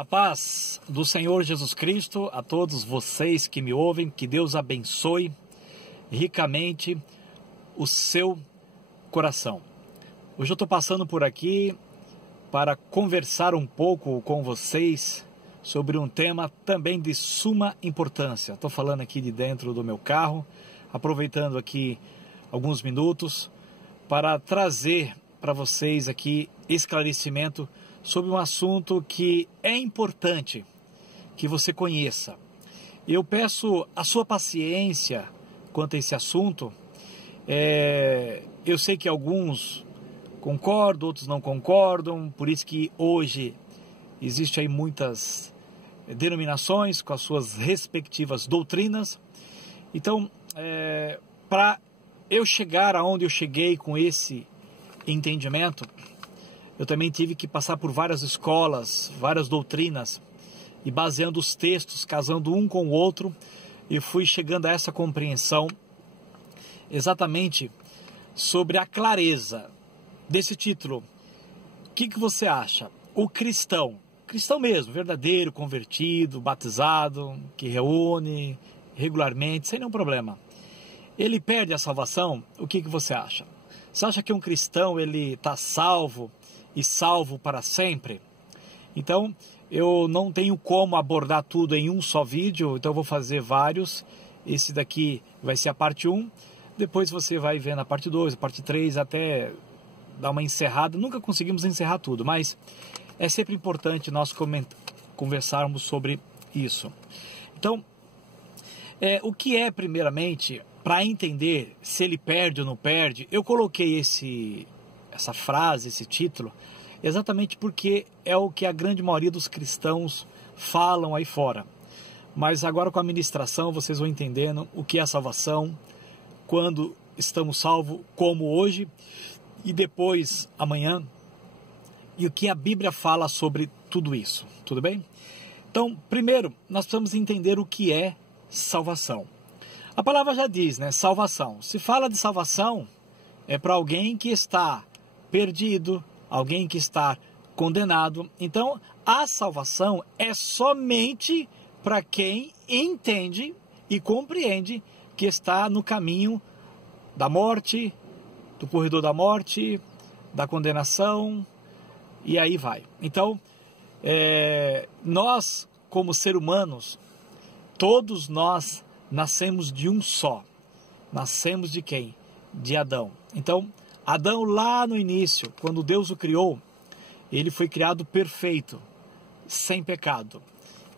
A paz do Senhor Jesus Cristo a todos vocês que me ouvem, que Deus abençoe ricamente o seu coração. Hoje eu estou passando por aqui para conversar um pouco com vocês sobre um tema também de suma importância. Estou falando aqui de dentro do meu carro, aproveitando aqui alguns minutos para trazer para vocês aqui esclarecimento sobre um assunto que é importante que você conheça. Eu peço a sua paciência quanto a esse assunto. Eu sei que alguns concordam, outros não concordam, por isso que hoje existe aí muitas denominações com as suas respectivas doutrinas. Então, para eu chegar aonde eu cheguei com esse entendimento, eu também tive que passar por várias escolas, várias doutrinas, e baseando os textos, casando um com o outro, eu fui chegando a essa compreensão exatamente sobre a clareza desse título. O que você acha? O cristão mesmo, verdadeiro, convertido, batizado, que reúne regularmente, sem nenhum problema, ele perde a salvação? O que você acha? Você acha que um cristão ele está salvo e salvo para sempre? Então, eu não tenho como abordar tudo em um só vídeo, então eu vou fazer vários. Esse daqui vai ser a parte 1, depois você vai vendo a parte 2, a parte 3, até dar uma encerrada. Nunca conseguimos encerrar tudo, mas é sempre importante nós conversarmos sobre isso. Então, o que é primeiramente, para entender se ele perde ou não perde, eu coloquei essa frase, esse título, exatamente porque é o que a grande maioria dos cristãos falam aí fora. Mas agora com a ministração vocês vão entendendo o que é a salvação, quando estamos salvos, como hoje e depois amanhã, e o que a Bíblia fala sobre tudo isso, tudo bem? Então, primeiro, nós precisamos entender o que é salvação. A palavra já diz, né? Salvação. Se fala de salvação, é para alguém que está perdido, alguém que está condenado. Então, a salvação é somente para quem entende e compreende que está no caminho da morte, do corredor da morte, da condenação, e aí vai. Então, nós, como seres humanos, todos nós nascemos de um só. Nascemos de quem? De Adão. Então, Adão lá no início, quando Deus o criou, ele foi criado perfeito, sem pecado.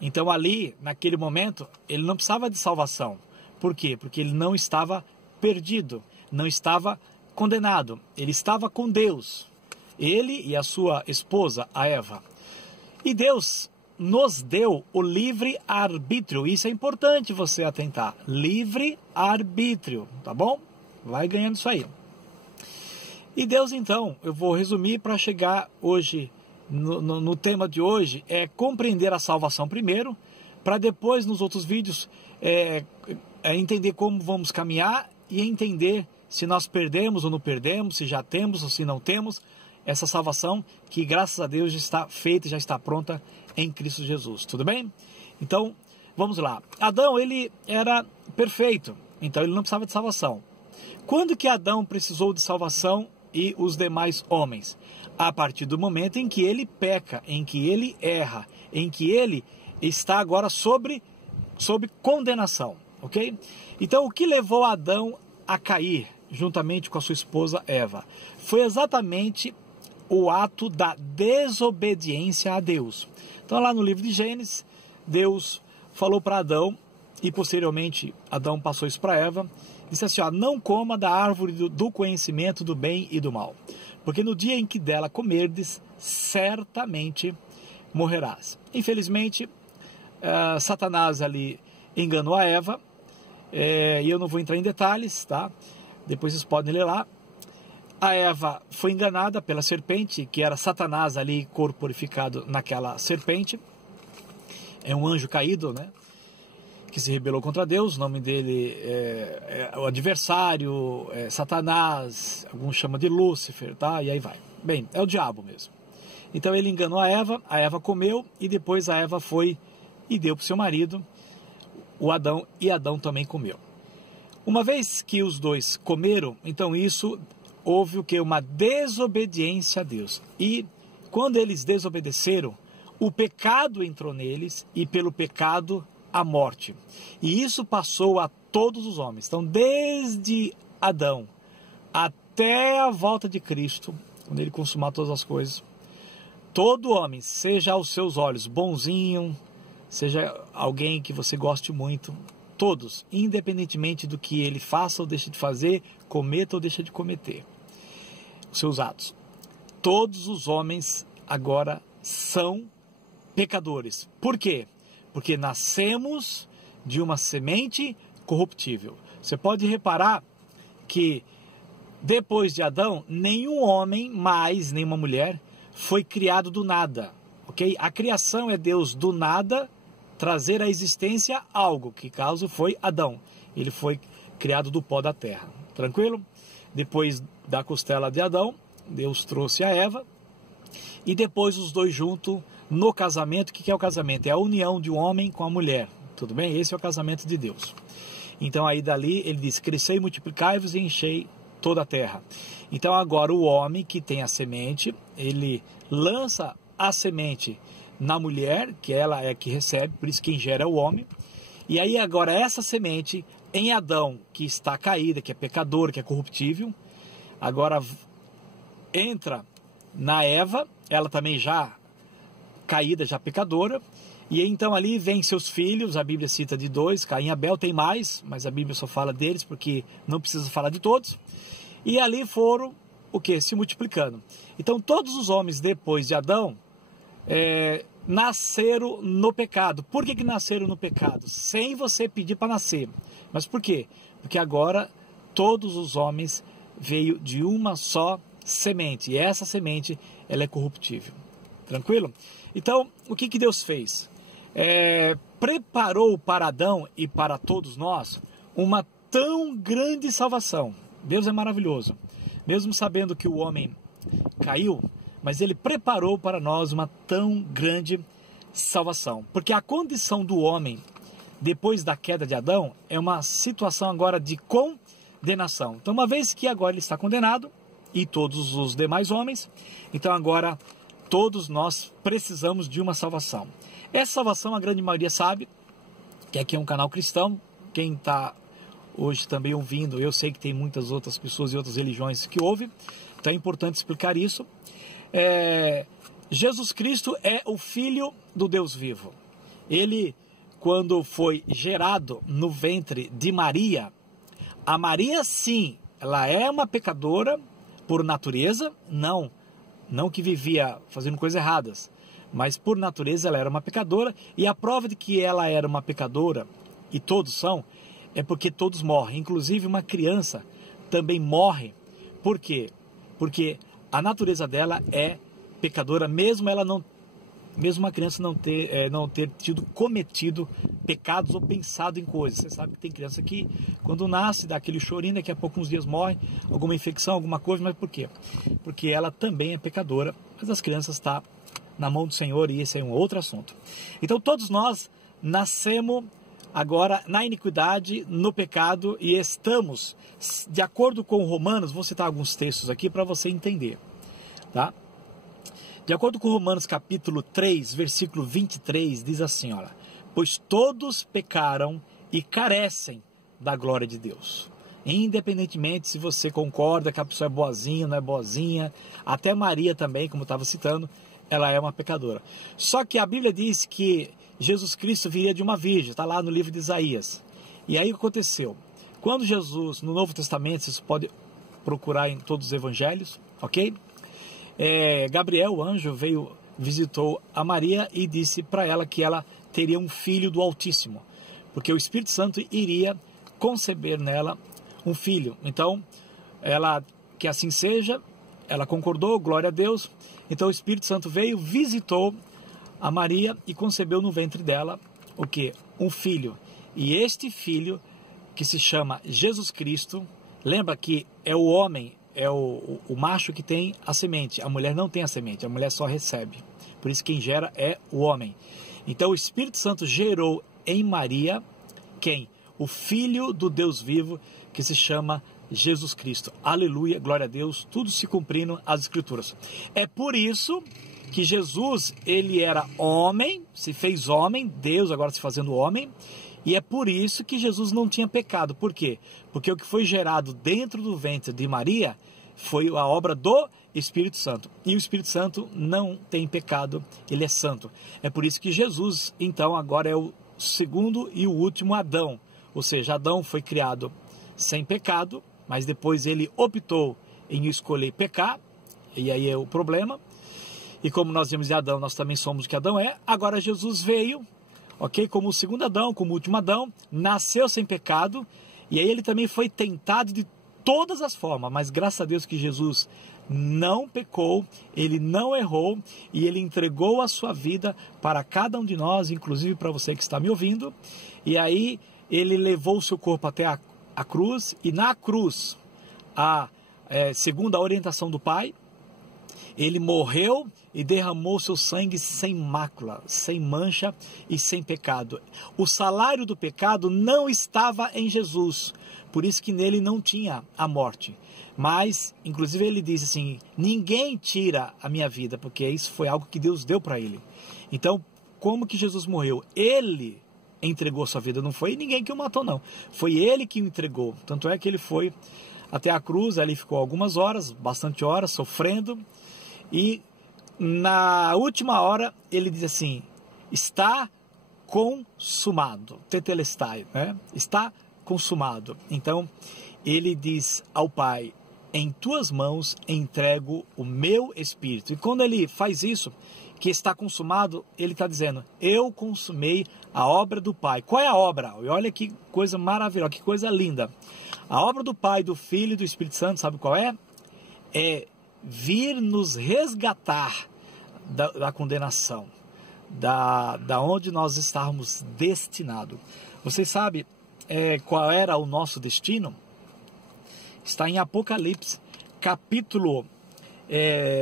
Então ali, naquele momento, ele não precisava de salvação. Por quê? Porque ele não estava perdido, não estava condenado. Ele estava com Deus. Ele e a sua esposa, a Eva. E Deus nos deu o livre-arbítrio. Isso é importante você atentar. Livre-arbítrio, tá bom? Vai ganhando isso aí. E Deus, então, eu vou resumir para chegar hoje, no tema de hoje, é compreender a salvação primeiro, para depois, nos outros vídeos, entender como vamos caminhar e entender se nós perdemos ou não perdemos, se já temos ou se não temos essa salvação, que graças a Deus já está feita, já está pronta em Cristo Jesus, tudo bem? Então, vamos lá. Adão, ele era perfeito, então ele não precisava de salvação. Quando que Adão precisou de salvação e os demais homens? A partir do momento em que ele peca, em que ele erra, em que ele está agora sob condenação, ok? Então, o que levou Adão a cair, juntamente com a sua esposa Eva, foi exatamente o ato da desobediência a Deus. Então, lá no livro de Gênesis, Deus falou para Adão, e posteriormente Adão passou isso para Eva, disse assim, não coma da árvore do conhecimento do bem e do mal, porque no dia em que dela comerdes, certamente morrerás. Infelizmente, Satanás ali enganou a Eva, e eu não vou entrar em detalhes, tá? Depois vocês podem ler lá. A Eva foi enganada pela serpente, que era Satanás ali corporificado naquela serpente. É um anjo caído, né? Que se rebelou contra Deus. O nome dele é o adversário, Satanás, alguns chamam de Lúcifer, tá? E aí vai. Bem, é o diabo mesmo. Então ele enganou a Eva comeu e depois a Eva foi e deu para o seu marido, o Adão, e Adão também comeu. Uma vez que os dois comeram, então isso houve o que? Uma desobediência a Deus. E quando eles desobedeceram, o pecado entrou neles e pelo pecado a morte. E isso passou a todos os homens. Então desde Adão até a volta de Cristo, quando ele consumar todas as coisas, todo homem, seja aos seus olhos bonzinho, seja alguém que você goste muito, todos, independentemente do que ele faça ou deixe de fazer, cometa ou deixe de cometer, os seus atos, todos os homens agora são pecadores. Por quê? Porque nascemos de uma semente corruptível. Você pode reparar que depois de Adão, nenhum homem mais, nenhuma mulher, foi criado do nada, ok? A criação é Deus do nada trazer à existência algo, que caso foi Adão. Ele foi criado do pó da terra, tranquilo? Depois da costela de Adão, Deus trouxe a Eva, e depois os dois juntos no casamento. O que é o casamento? É a união de um homem com a mulher, tudo bem? Esse é o casamento de Deus. Então aí dali ele diz, crescei, multiplicai-vos e enchei toda a terra. Então agora o homem que tem a semente, ele lança a semente na mulher, que ela é que recebe, por isso quem gera é o homem. E aí agora essa semente em Adão, que está caída, que é pecador, que é corruptível, agora entra na Eva, ela também já caída, já pecadora, e então ali vem seus filhos, a Bíblia cita de 2, Caim e Abel, tem mais, mas a Bíblia só fala deles, porque não precisa falar de todos, e ali foram, o que? Se multiplicando. Então todos os homens depois de Adão, nasceram no pecado. Por que nasceram no pecado? Sem você pedir para nascer. Mas por quê? Porque agora todos os homens veio de uma só semente, e essa semente ela é corruptível. Tranquilo? Então, o que Deus fez? Preparou para Adão e para todos nós uma tão grande salvação. Deus é maravilhoso. Mesmo sabendo que o homem caiu, mas ele preparou para nós uma tão grande salvação. Porque a condição do homem, depois da queda de Adão, é uma situação agora de condenação. Então, uma vez que agora ele está condenado, e todos os demais homens, então agora todos nós precisamos de uma salvação. Essa salvação a grande maioria sabe, que aqui é um canal cristão. Quem está hoje também ouvindo, eu sei que tem muitas outras pessoas e outras religiões que ouvem, então é importante explicar isso. Jesus Cristo é o Filho do Deus vivo. Ele, quando foi gerado no ventre de Maria, a Maria sim, ela é uma pecadora por natureza, não que vivia fazendo coisas erradas, mas por natureza ela era uma pecadora, e a prova de que ela era uma pecadora, e todos são, é porque todos morrem, inclusive uma criança também morre. Por quê? Porque a natureza dela é pecadora, mesmo uma criança não ter cometido pecados ou pensado em coisas. Você sabe que tem criança que, quando nasce, dá aquele chorinho, daqui a pouco, uns dias morre, alguma infecção, alguma coisa, mas por quê? Porque ela também é pecadora, mas as crianças estão na mão do Senhor, e esse é um outro assunto. Então todos nós nascemos agora na iniquidade, no pecado, e estamos, de acordo com Romanos, vou citar alguns textos aqui para você entender, tá? De acordo com Romanos capítulo 3, versículo 23, diz assim, olha, pois todos pecaram e carecem da glória de Deus. Independentemente se você concorda que a pessoa é boazinha, não é boazinha, até Maria também, como eu estava citando, ela é uma pecadora. Só que a Bíblia diz que Jesus Cristo viria de uma virgem, está lá no livro de Isaías. E aí o que aconteceu? Quando Jesus, no Novo Testamento, você pode procurar em todos os evangelhos, ok? Gabriel, o anjo, visitou a Maria e disse para ela que ela teria um filho do Altíssimo, porque o Espírito Santo iria conceber nela um filho. Então, ela, que assim seja, ela concordou, glória a Deus. Então o Espírito Santo veio, visitou a Maria e concebeu no ventre dela o quê? Um filho. E este filho, que se chama Jesus Cristo, lembra que é o homem, é o macho que tem a semente, a mulher não tem a semente, a mulher só recebe. Por isso quem gera é o homem. Então o Espírito Santo gerou em Maria, quem? O Filho do Deus vivo, que se chama Jesus Cristo. Aleluia, glória a Deus, tudo se cumprindo as Escrituras. É por isso que Jesus, ele era homem, se fez homem, Deus agora se fazendo homem, e é por isso que Jesus não tinha pecado. Por quê? Porque o que foi gerado dentro do ventre de Maria foi a obra do Espírito Santo. E o Espírito Santo não tem pecado, ele é santo. É por isso que Jesus, então, agora é o segundo e o último Adão. Ou seja, Adão foi criado sem pecado, mas depois ele optou em escolher pecar, e aí é o problema. E como nós vimos de Adão, nós também somos o que Adão é. Agora Jesus veio, ok? Como o segundo Adão, como o último Adão, nasceu sem pecado, e aí ele também foi tentado de todas as formas, mas graças a Deus que Jesus não pecou, ele não errou, e ele entregou a sua vida para cada um de nós, inclusive para você que está me ouvindo, e aí ele levou o seu corpo até a cruz, e na cruz, segundo a orientação do Pai, ele morreu e derramou seu sangue sem mácula, sem mancha e sem pecado. O salário do pecado não estava em Jesus, por isso que nele não tinha a morte. Mas, inclusive ele disse assim, ninguém tira a minha vida, porque isso foi algo que Deus deu para ele. Então, como que Jesus morreu? Ele entregou sua vida, não foi ninguém que o matou não. Foi ele que o entregou, tanto é que ele foi até a cruz, ali ficou algumas horas, bastante horas, sofrendo. E na última hora ele diz assim, está consumado, tetelestai, né? Está consumado. Então ele diz ao Pai, em tuas mãos entrego o meu espírito. E quando ele faz isso, que está consumado, ele está dizendo, eu consumei a obra do Pai. Qual é a obra? E olha que coisa maravilhosa, que coisa linda. A obra do Pai, do Filho e do Espírito Santo, sabe qual é? É vir nos resgatar da condenação, da onde nós estávamos destinados. Vocês sabem qual era o nosso destino? Está em Apocalipse, capítulo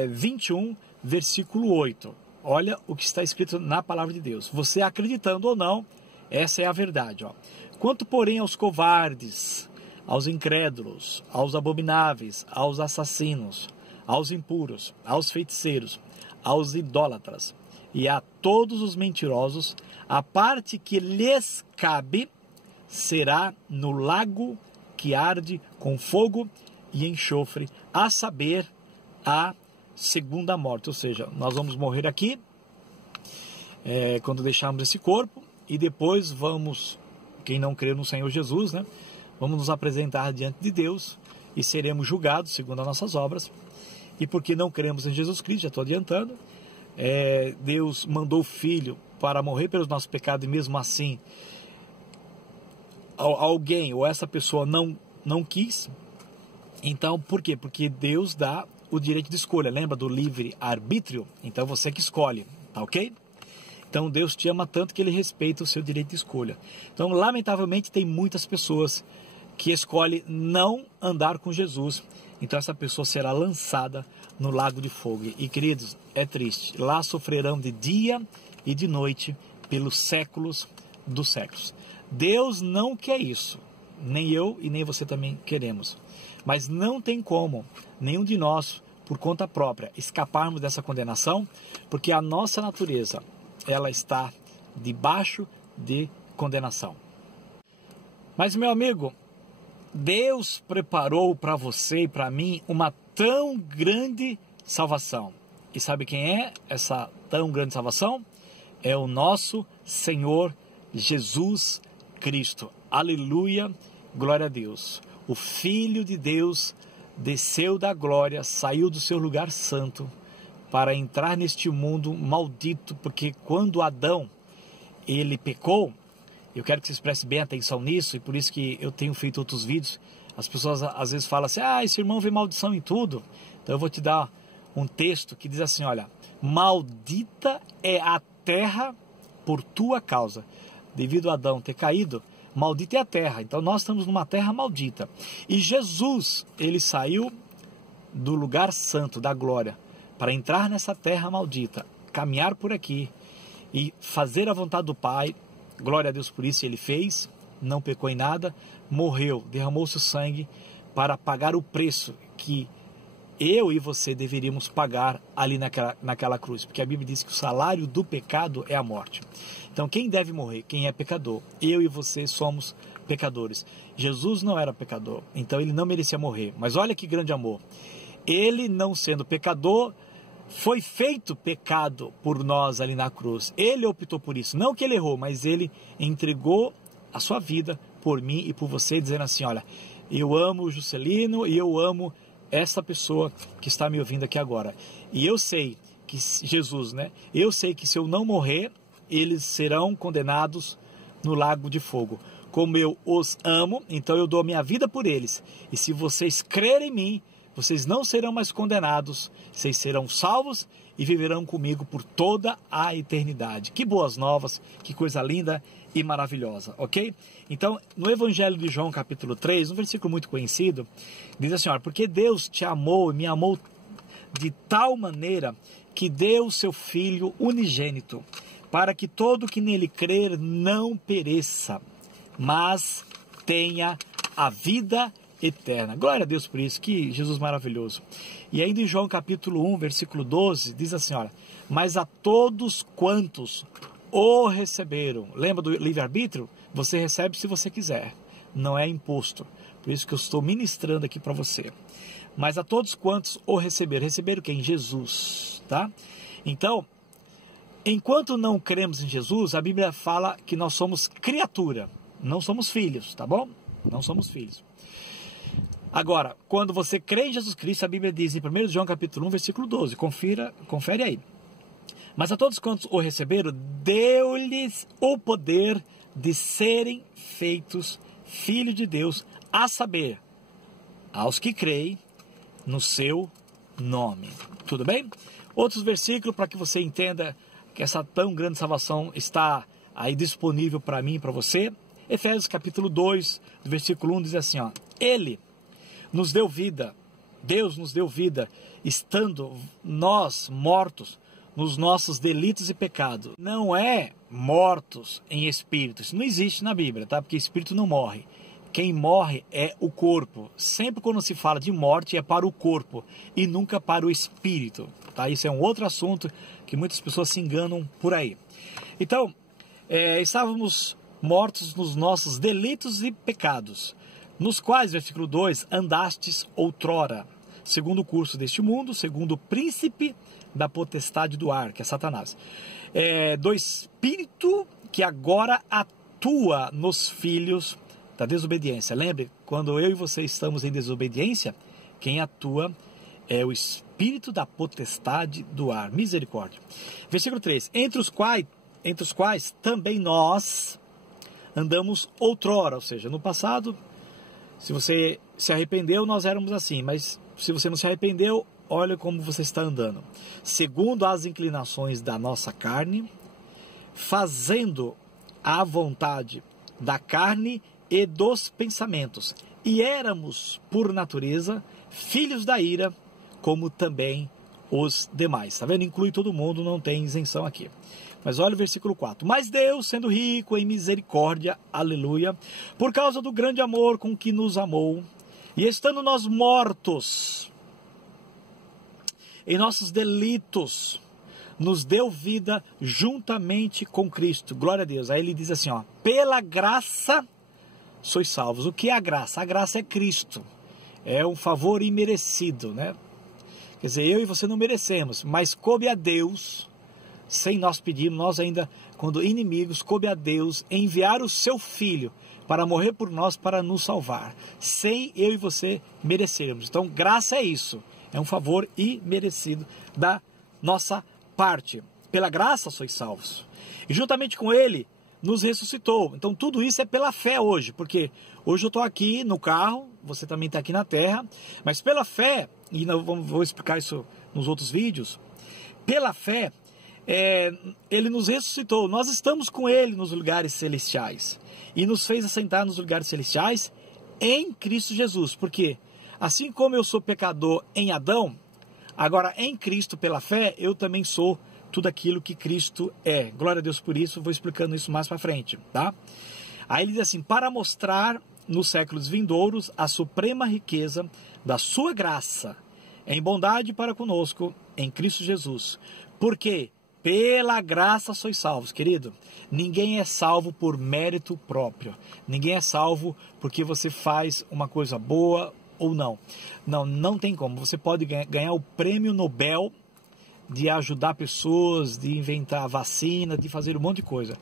21, versículo 8. Olha o que está escrito na palavra de Deus. Você acreditando ou não, essa é a verdade. Ó. Quanto, porém, aos covardes, aos incrédulos, aos abomináveis, aos assassinos, aos impuros, aos feiticeiros, aos idólatras e a todos os mentirosos, a parte que lhes cabe será no lago que arde com fogo e enxofre, a saber, a segunda morte. Ou seja, nós vamos morrer aqui, quando deixarmos esse corpo, e depois vamos, quem não crê no Senhor Jesus, né, vamos nos apresentar diante de Deus e seremos julgados segundo as nossas obras. E porque não cremos em Jesus Cristo, já estou adiantando, Deus mandou o Filho para morrer pelos nossos pecados, e mesmo assim alguém ou essa pessoa não quis. Então, por quê? Porque Deus dá o direito de escolha, lembra do livre-arbítrio? Então você que escolhe, tá ok? Então Deus te ama tanto que Ele respeita o seu direito de escolha. Então, lamentavelmente, tem muitas pessoas que escolhem não andar com Jesus. Então essa pessoa será lançada no lago de fogo. E queridos, é triste. Lá sofrerão de dia e de noite pelos séculos dos séculos. Deus não quer isso. Nem eu e nem você também queremos. Mas não tem como nenhum de nós, por conta própria, escaparmos dessa condenação, porque a nossa natureza, ela está debaixo de condenação. Mas, meu amigo, Deus preparou para você e para mim uma tão grande salvação. E sabe quem é essa tão grande salvação? É o nosso Senhor Jesus Cristo. Aleluia, glória a Deus. O Filho de Deus desceu da glória, saiu do seu lugar santo para entrar neste mundo maldito, porque quando Adão, ele pecou, eu quero que vocês prestem bem atenção nisso, e por isso que eu tenho feito outros vídeos. As pessoas às vezes falam assim, esse irmão vê maldição em tudo. Então eu vou te dar um texto que diz assim, olha, maldita é a terra por tua causa. Devido a Adão ter caído, maldita é a terra. Então nós estamos numa terra maldita. E Jesus, ele saiu do lugar santo, da glória, para entrar nessa terra maldita, caminhar por aqui e fazer a vontade do Pai. Glória a Deus por isso, ele fez, não pecou em nada, morreu, derramou seu sangue para pagar o preço que eu e você deveríamos pagar ali naquela cruz, porque a Bíblia diz que o salário do pecado é a morte. Então quem deve morrer? Quem é pecador. Eu e você somos pecadores. Jesus não era pecador, então ele não merecia morrer. Mas olha que grande amor. Ele, não sendo pecador, foi feito pecado por nós ali na cruz. Ele optou por isso. Não que ele errou, mas ele entregou a sua vida por mim e por você, dizendo assim, olha, eu amo o Juscelino e eu amo essa pessoa que está me ouvindo aqui agora. E eu sei que Jesus, né? Eu sei que se eu não morrer, eles serão condenados no lago de fogo. Como eu os amo, então eu dou a minha vida por eles. E se vocês crerem em mim, vocês não serão mais condenados, vocês serão salvos e viverão comigo por toda a eternidade. Que boas novas, que coisa linda e maravilhosa, ok? Então, no Evangelho de João, capítulo 3, um versículo muito conhecido, diz assim, olha, porque Deus te amou e me amou de tal maneira que deu o seu Filho unigênito, para que todo que nele crer não pereça, mas tenha a vida eterna. Glória a Deus por isso, que Jesus maravilhoso. E ainda em João capítulo 1, versículo 12, diz assim, olha, mas a todos quantos o receberam, lembra do livre-arbítrio? Você recebe se você quiser, não é imposto. Por isso que eu estou ministrando aqui para você. Mas a todos quantos o receberam quem? Jesus, tá? Então, enquanto não cremos em Jesus, a Bíblia fala que nós somos criatura, não somos filhos, tá bom? Não somos filhos. Agora, quando você crê em Jesus Cristo, a Bíblia diz em 1 João capítulo 1, versículo 12, confere aí. Mas a todos quantos o receberam, deu-lhes o poder de serem feitos filhos de Deus, a saber, aos que creem no seu nome. Tudo bem? Outros versículos para que você entenda que essa tão grande salvação está aí disponível para mim e para você. Efésios capítulo 2, versículo 1 diz assim, ó, Ele nos deu vida, Deus nos deu vida, estando nós mortos nos nossos delitos e pecados. Não é mortos em espírito, isso não existe na Bíblia, tá? Porque espírito não morre. Quem morre é o corpo. Sempre quando se fala de morte é para o corpo e nunca para o espírito, tá? Isso é um outro assunto que muitas pessoas se enganam por aí. Então, estávamos mortos nos nossos delitos e pecados, nos quais, versículo 2, andastes outrora, segundo o curso deste mundo, segundo o príncipe da potestade do ar, que é Satanás, do espírito que agora atua nos filhos da desobediência. Lembre, quando eu e você estamos em desobediência, quem atua é o espírito da potestade do ar. Misericórdia. Versículo 3, entre os quais também nós andamos outrora, ou seja, no passado. Se você se arrependeu, nós éramos assim, mas se você não se arrependeu, olha como você está andando. Segundo as inclinações da nossa carne, fazendo a vontade da carne e dos pensamentos. E éramos, por natureza, filhos da ira, como também os demais. Está vendo? Inclui todo mundo, não tem isenção aqui. Mas olha o versículo 4. Mas Deus, sendo rico em misericórdia, aleluia, por causa do grande amor com que nos amou, e estando nós mortos em nossos delitos, nos deu vida juntamente com Cristo. Glória a Deus. Aí ele diz assim, ó, pela graça sois salvos. O que é a graça? A graça é Cristo. É um favor imerecido, né? Quer dizer, eu e você não merecemos, mas coube a Deus, sem nós pedirmos, nós ainda, quando inimigos, coube a Deus enviar o seu Filho para morrer por nós, para nos salvar, sem eu e você merecermos. Então, graça é isso, é um favor imerecido da nossa parte. Pela graça sois salvos. E juntamente com Ele, nos ressuscitou. Então, tudo isso é pela fé hoje, porque hoje eu estou aqui no carro, você também está aqui na terra, mas pela fé, e vou explicar isso nos outros vídeos, pela fé, Ele nos ressuscitou, nós estamos com Ele nos lugares celestiais, e nos fez assentar nos lugares celestiais em Cristo Jesus, porque Assim como eu sou pecador em Adão, agora em Cristo pela fé, eu também sou tudo aquilo que Cristo é. Glória a Deus por isso, vou explicando isso mais para frente, tá? Aí ele diz assim, para mostrar nos séculos vindouros a suprema riqueza da sua graça, em bondade para conosco, em Cristo Jesus. Porque pela graça sois salvos, querido. Ninguém é salvo por mérito próprio. Ninguém é salvo porque você faz uma coisa boa ou não. Não tem como. Você pode ganhar o prêmio Nobel de ajudar pessoas, de inventar vacina, de fazer um monte de coisa.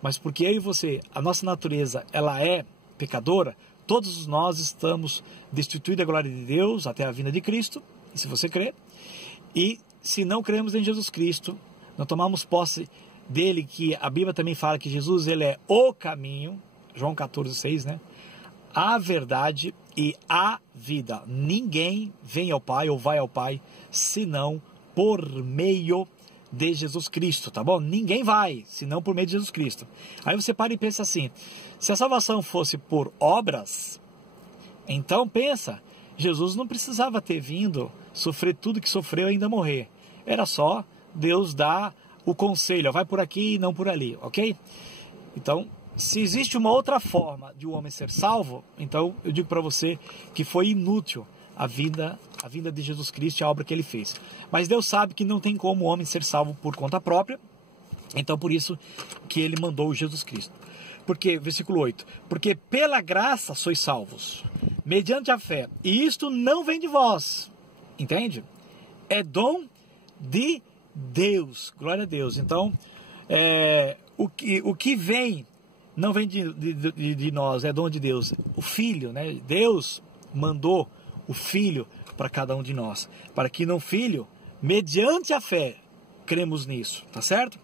Mas porque eu e você, a nossa natureza, ela é pecadora, todos nós estamos destituídos da glória de Deus até a vinda de Cristo, e se você crê, e se não cremos em Jesus Cristo, não tomamos posse dele, que a Bíblia também fala que Jesus ele é o caminho, João 14,6, né? A verdade e a vida. Ninguém vem ao Pai ou vai ao Pai senão por meio de Jesus Cristo, tá bom? Ninguém vai senão por meio de Jesus Cristo. Aí você para e pensa assim, se a salvação fosse por obras, então pensa, Jesus não precisava ter vindo sofrer tudo que sofreu e ainda morrer. Era só Deus dar o conselho, vai por aqui e não por ali, ok? Então, se existe uma outra forma de o homem ser salvo, então eu digo para você que foi inútil a vinda de Jesus Cristo e a obra que ele fez. Mas Deus sabe que não tem como o homem ser salvo por conta própria, então por isso que ele mandou Jesus Cristo. Porque, versículo 8, porque pela graça sois salvos, mediante a fé, e isto não vem de vós, entende? É dom de Deus, glória a Deus. Então, o que vem, não vem de nós, é dom de Deus. O Filho, né? Deus mandou o Filho para cada um de nós, para que no Filho, mediante a fé, cremos nisso, tá certo?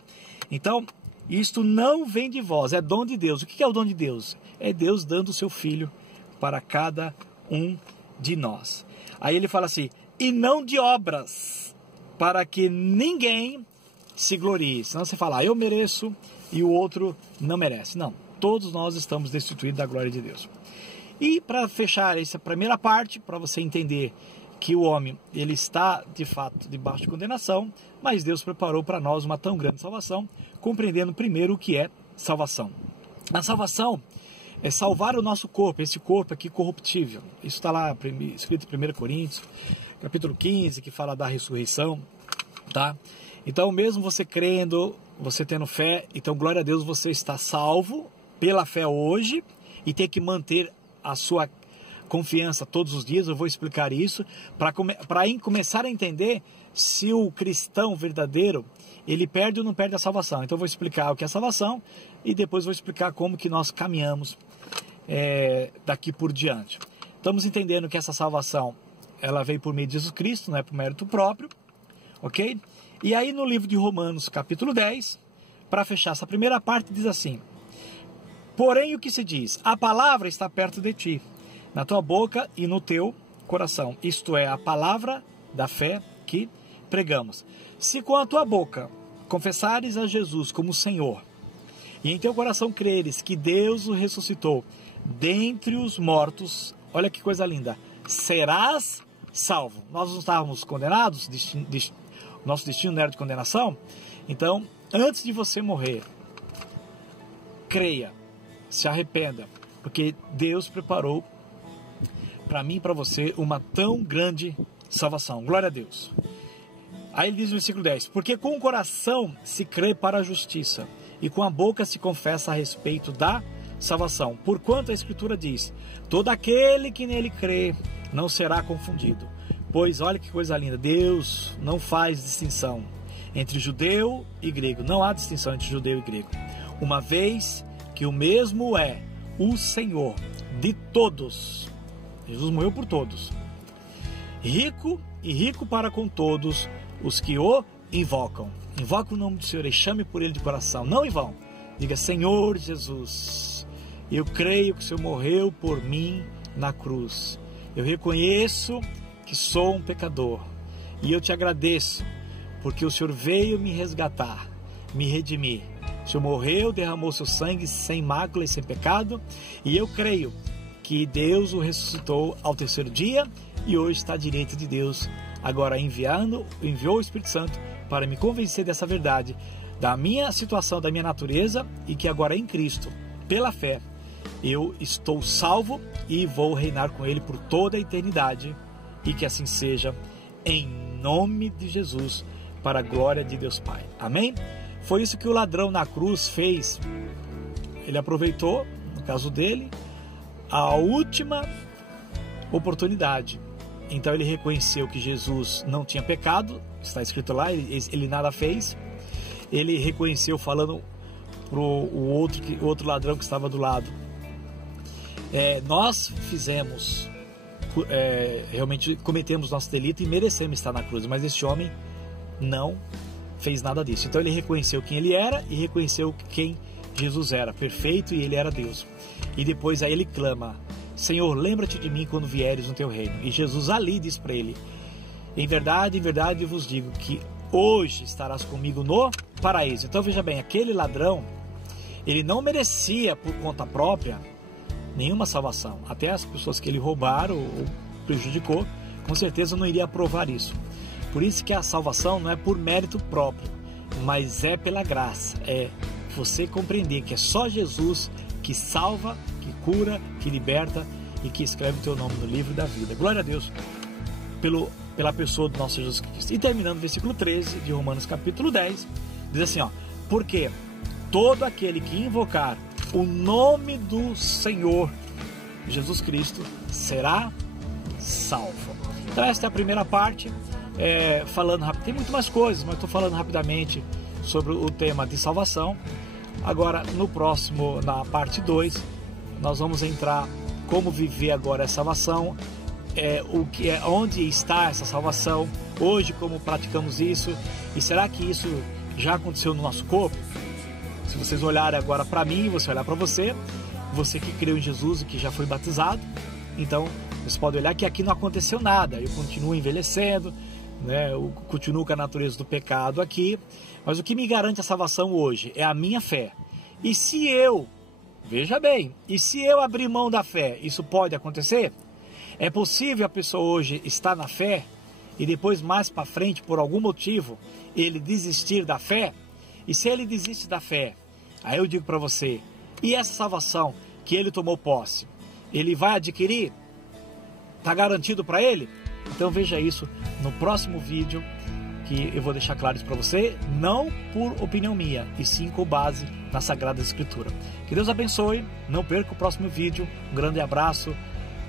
Então, isto não vem de vós, é dom de Deus. O que é o dom de Deus? É Deus dando o seu Filho para cada um de nós. Aí ele fala assim, e não de obras, para que ninguém se glorie. Senão você fala, eu mereço e o outro não merece. Não, todos nós estamos destituídos da glória de Deus. E para fechar essa primeira parte, para você entender que o homem ele está de fato debaixo de condenação, mas Deus preparou para nós uma tão grande salvação, compreendendo primeiro o que é salvação. A salvação é salvar o nosso corpo, esse corpo aqui corruptível. Isso está lá escrito em 1 Coríntios, capítulo 15, que fala da ressurreição, tá? Então, mesmo você crendo, você tendo fé, então, glória a Deus, você está salvo pela fé hoje e tem que manter a sua confiança todos os dias. Eu vou explicar isso para começar a entender se o cristão verdadeiro ele perde ou não perde a salvação. Então eu vou explicar o que é salvação e depois vou explicar como que nós caminhamos daqui por diante. Estamos entendendo que essa salvação ela veio por meio de Jesus Cristo, não é por mérito próprio, ok? E aí no livro de Romanos capítulo 10, para fechar essa primeira parte, diz assim: porém o que se diz? A palavra está perto de ti, na tua boca e no teu coração. Isto é, a palavra da fé que pregamos. Se com a tua boca confessares a Jesus como Senhor, e em teu coração creres que Deus o ressuscitou dentre os mortos, olha que coisa linda, serás salvo. Nós não estávamos condenados, nosso destino não era de condenação. Então, antes de você morrer, creia, se arrependa, porque Deus preparou para mim e para você uma tão grande salvação. Glória a Deus. Aí ele diz no versículo 10, porque com o coração se crê para a justiça, e com a boca se confessa a respeito da salvação. Porquanto a Escritura diz, todo aquele que nele crê não será confundido. Pois olha que coisa linda, Deus não faz distinção entre judeu e grego. Não há distinção entre judeu e grego. Uma vez que o mesmo é o Senhor de todos. Jesus morreu por todos. Rico e rico para com todos os que o invocam. Invoque o nome do Senhor e chame por ele de coração. Não em vão. Diga, Senhor Jesus, eu creio que o Senhor morreu por mim na cruz. Eu reconheço que sou um pecador. E eu te agradeço, porque o Senhor veio me resgatar, me redimir. O Senhor morreu, derramou seu sangue sem mácula e sem pecado. E eu creio que Deus o ressuscitou ao terceiro dia e hoje está à direita de Deus, agora enviou o Espírito Santo para me convencer dessa verdade, da minha situação, da minha natureza, e que agora em Cristo, pela fé, eu estou salvo e vou reinar com Ele por toda a eternidade, e que assim seja, em nome de Jesus, para a glória de Deus Pai. Amém? Foi isso que o ladrão na cruz fez. Ele aproveitou, no caso dele, a última oportunidade. Então ele reconheceu que Jesus não tinha pecado, está escrito lá, ele nada fez. Ele reconheceu, falando para o outro ladrão que estava do lado, nós fizemos, realmente cometemos nosso delito e merecemos estar na cruz, mas este homem não fez nada disso. Então ele reconheceu quem ele era e reconheceu quem Jesus era, perfeito, e ele era Deus. E depois aí ele clama: Senhor, lembra-te de mim quando vieres no teu reino. E Jesus ali diz para ele: em verdade eu vos digo que hoje estarás comigo no paraíso. Então veja bem, aquele ladrão, ele não merecia por conta própria nenhuma salvação. Até as pessoas que ele roubaram ou prejudicou, com certeza não iria aprovar isso. Por isso que a salvação não é por mérito próprio, mas é pela graça. É você compreender que é só Jesus que salva, que cura, que liberta e que escreve o teu nome no livro da vida. Glória a Deus pela pessoa do nosso Jesus Cristo. E terminando o versículo 13 de Romanos capítulo 10, diz assim, porque todo aquele que invocar o nome do Senhor Jesus Cristo será salvo. Então esta é a primeira parte, falando rápido. Tem muito mais coisas, mas estou falando rapidamente sobre o tema de salvação. Agora, na parte 2, nós vamos entrar como viver agora a salvação, onde está essa salvação, hoje como praticamos isso, e será que isso já aconteceu no nosso corpo? Se vocês olharem agora para mim, você olhar para você que creu em Jesus e que já foi batizado, então você pode olhar que aqui não aconteceu nada, eu continuo envelhecendo, eu continuo com a natureza do pecado aqui, mas o que me garante a salvação hoje é a minha fé. E se eu, veja bem, abrir mão da fé, isso pode acontecer? É possível a pessoa hoje estar na fé e depois mais para frente, por algum motivo, ele desistir da fé? E se ele desiste da fé, aí eu digo para você, e essa salvação que ele tomou posse, ele vai adquirir? Está garantido para ele? Então veja isso no próximo vídeo, que eu vou deixar claro isso para você, não por opinião minha, e sim com base na Sagrada Escritura. Que Deus abençoe, não perca o próximo vídeo, um grande abraço,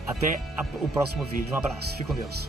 até o próximo vídeo, um abraço, fique com Deus.